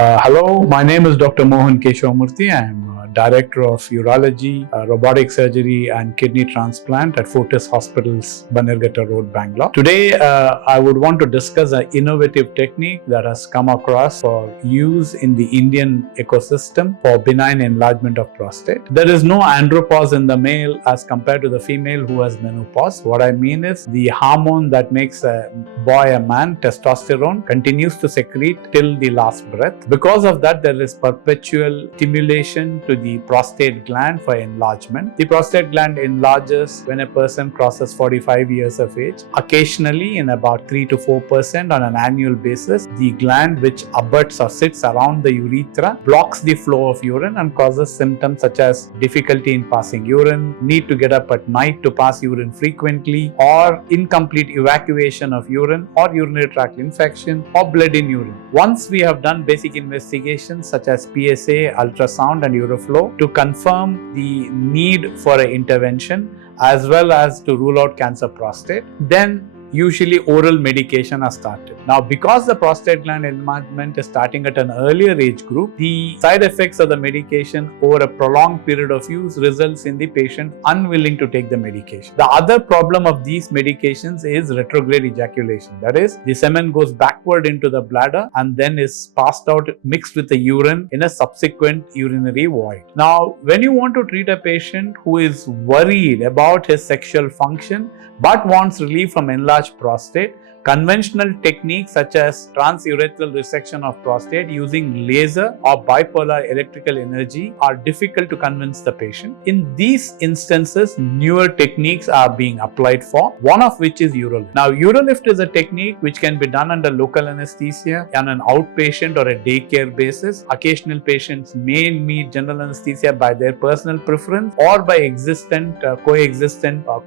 Hello, my name is Dr. Mohan Keshvamurthy. I am Director of Urology, Robotic Surgery and Kidney Transplant at Fortis Hospitals, Bangalore Road, Bangalore. Today, I would want to discuss an innovative technique that has come across for use in the Indian ecosystem for benign enlargement of prostate. There is no andropause in the male as compared to the female who has menopause. What I mean is the hormone that makes a boy a man, testosterone, continues to secrete till the last breath. Because of that, there is perpetual stimulation to the prostate gland for enlargement. The prostate gland enlarges when a person crosses 45 years of age. Occasionally, in about 3 to 4% on an annual basis, the gland which abuts or sits around the urethra blocks the flow of urine and causes symptoms such as difficulty in passing urine, need to get up at night to pass urine frequently, or incomplete evacuation of urine, or urinary tract infection, or blood in urine. Once we have done basic investigations such as PSA, ultrasound and uroflow to confirm the need for an intervention as well as to rule out cancer prostate, then usually oral medication are started. Now, because the prostate gland enlargement is starting at an earlier age group, the side effects of the medication over a prolonged period of use results in the patient unwilling to take the medication. The other problem of these medications is retrograde ejaculation. That is, the semen goes backward into the bladder and then is passed out mixed with the urine in a subsequent urinary void. Now, when you want to treat a patient who is worried about his sexual function but wants relief from enlarged prostate, conventional techniques such as transurethral resection of prostate using laser or bipolar electrical energy are difficult to convince the patient. In these instances, newer techniques are being applied for, one of which is Urolift. Now, Urolift is a technique which can be done under local anesthesia on an outpatient or a daycare basis. Occasional patients may need general anesthesia by their personal preference or by coexistent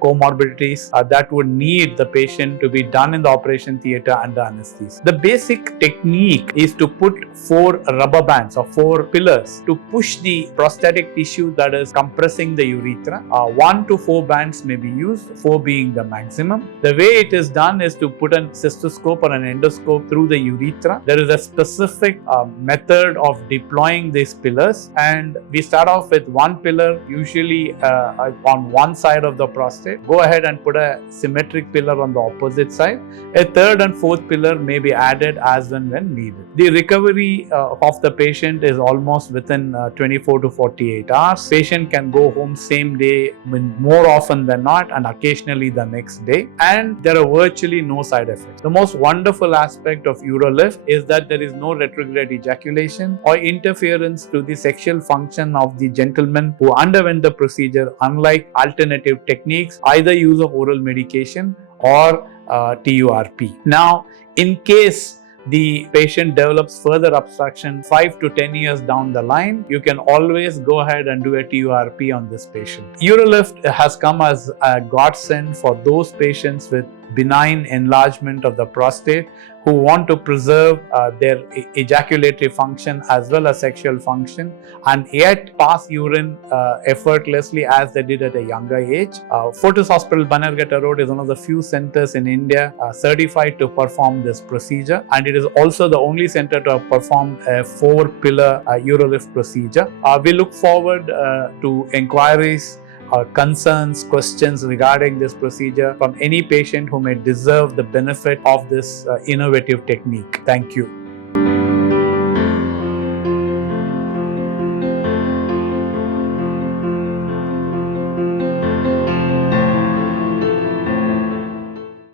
comorbidities that would need the patient to be done in the operation theatre under anesthesia. The basic technique is to put 4 rubber bands or 4 pillars to push the prostatic tissue that is compressing the urethra. 1 to 4 bands may be used, 4 being the maximum. The way it is done is to put a cystoscope or an endoscope through the urethra. There is a specific method of deploying these pillars, and we start off with 1 pillar usually on one side of the prostate. Go ahead and put a symmetric pillar on the opposite side. A 3rd and 4th pillar may be added as and when needed. The recovery of the patient is almost within 24 to 48 hours. Patient can go home same day more often than not, and occasionally the next day, and there are virtually no side effects. The most wonderful aspect of Urolift is that there is no retrograde ejaculation or interference to the sexual function of the gentleman who underwent the procedure, unlike alternative techniques, either use of oral medication or TURP. Now, in case the patient develops further obstruction 5 to 10 years down the line, you can always go ahead and do a TURP on this patient. Urolift has come as a godsend for those patients with benign enlargement of the prostate who want to preserve their ejaculatory function as well as sexual function and yet pass urine effortlessly as they did at a younger age. Fortis Hospital, Bangalore Road is one of the few centers in India certified to perform this procedure, and it is also the only center to perform a 4-pillar Urolift procedure. We look forward to inquiries, concerns, questions regarding this procedure from any patient who may deserve the benefit of this innovative technique. Thank you.